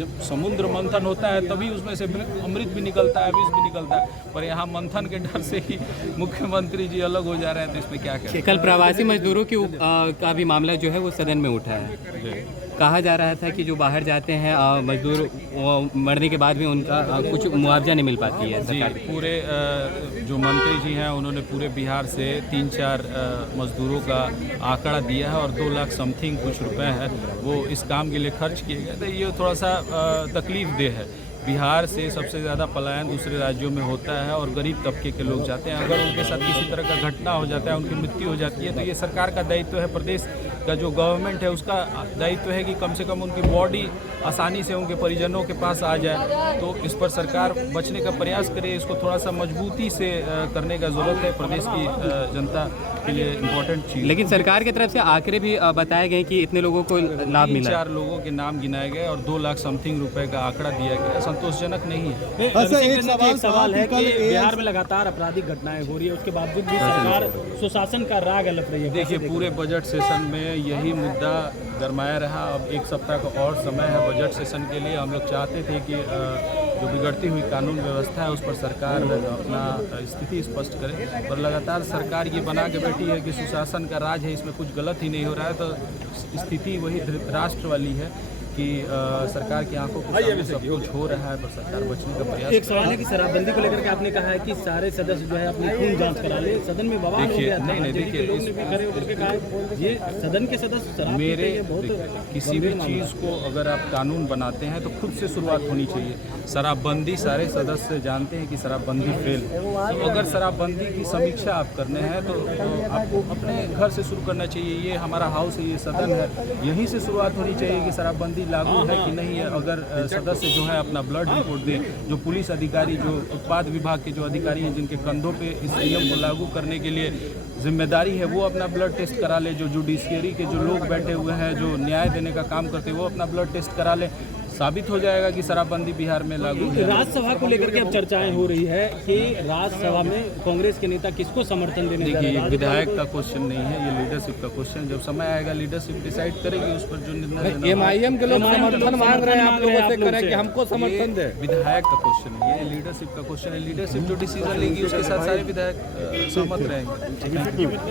जब समुद्र मंथन होता है तभी उसमें से अमृत भी निकलता है, विष भी निकलता है, पर यहाँ मंथन के डर से ही मुख्यमंत्री जी अलग हो जा रहे हैं, तो इसमें क्या करें। कल प्रवासी मजदूरों का भी मामला जो है वो सदन में उठा है। कहा जा रहा था कि जो बाहर जाते हैं मजदूर, मरने के बाद भी उनका कुछ मुआवजा नहीं मिल पाती है। जी, पूरे जो मंत्री जी हैं उन्होंने पूरे बिहार से 3-4 मजदूरों का आंकड़ा दिया है और 2 लाख समथिंग कुछ रुपए है वो इस काम के लिए खर्च किए गए। तो ये थोड़ा सा तकलीफ देह है। बिहार से सबसे ज़्यादा पलायन दूसरे राज्यों में होता है और गरीब तबके के लोग जाते हैं। अगर उनके साथ किसी तरह का घटना हो जाता है, उनकी मृत्यु हो जाती है, तो ये सरकार का दायित्व है, प्रदेश का जो गवर्नमेंट है उसका दायित्व है कि कम से कम उनकी बॉडी आसानी से उनके परिजनों के पास आ जाए। तो इस पर सरकार बचने का प्रयास करे, इसको थोड़ा सा मजबूती से करने का ज़रूरत है। प्रदेश की जनता के लिए इम्पोर्टेंट चीज़। लेकिन सरकार की तरफ से आंकड़े भी बताए गए कि इतने लोगों को लाभ मिला। 4 लोगों के नाम गिनाए गए और 2 लाख समथिंग रुपए का आंकड़ा दिया गया, संतोषजनक नहीं है। एक सवाल है कि बिहार में लगातार आपराधिक घटनाएं हो रही है, उसके बावजूद भी सरकार सुशासन का राग अलप रही है। देखिए, पूरे बजट सेशन में यही मुद्दा गरमाया रहा। अब 1 सप्ताह का और समय है बजट सेशन के लिए। हम लोग चाहते थे कि जो बिगड़ती हुई कानून व्यवस्था है उस पर सरकार अपना स्थिति स्पष्ट करे, पर लगातार सरकार ये बना के बैठी है कि सुशासन का राज है, इसमें कुछ गलत ही नहीं हो रहा है। तो स्थिति वही धृतराष्ट्र वाली है कि सरकार की आंखों के सामने सब कुछ हो रहा है, पर सरकार बचने का प्रयास। एक सवाल है कि शराबबंदी को लेकर के आपने कहा है कि सारे सदस्य जो है अपनी खून जांच करा ले, सदन में बवाल हो गया। नहीं, देखिए, लोग ने भी खड़े होकर के कहा ये सदन के सदस्य शराब मेरे पीते हैं, बहुत किसी भी चीज़ को अगर आप कानून बनाते हैं तो खुद से शुरुआत होनी चाहिए। शराबबंदी सारे सदस्य जानते हैं कि शराबबंदी फेल है, तो अगर शराबबंदी की समीक्षा आप करने हैं तो आपको अपने घर से शुरू करना चाहिए। ये हमारा हाउस है, ये सदन है, यहीं से शुरुआत होनी चाहिए कि शराबबंदी लागू है कि नहीं है। अगर सदस्य जो है अपना ब्लड रिपोर्ट दें, जो पुलिस अधिकारी, जो उत्पाद विभाग के जो अधिकारी हैं जिनके कंधों पे इस नियम को लागू करने के लिए जिम्मेदारी है, वो अपना ब्लड टेस्ट करा ले। जो जुडिशियरी के जो लोग बैठे हुए हैं, जो न्याय देने का काम करते हैं, वो अपना ब्लड टेस्ट करा ले। साबित हो जाएगा कि शराबबंदी बिहार में लागू है। राज्यसभा को लेकर के अब चर्चाएं हो रही है कि राज्यसभा में कांग्रेस के नेता किसको समर्थन देने। देखिए, ये विधायक का क्वेश्चन नहीं है, ये लीडरशिप का क्वेश्चन। जब समय आएगा लीडरशिप डिसाइड करेगी उस पर जो निर्णय। एमआईएम के लोग समर्थन मांग रहे हैं आप लोगों से, करें कि हमको समर्थन दे। विधायक का क्वेश्चन है, ये लीडरशिप का क्वेश्चन है। लीडरशिप जो डिसीजन लेगी उसके साथ सारे विधायक सहमत रहेंगे।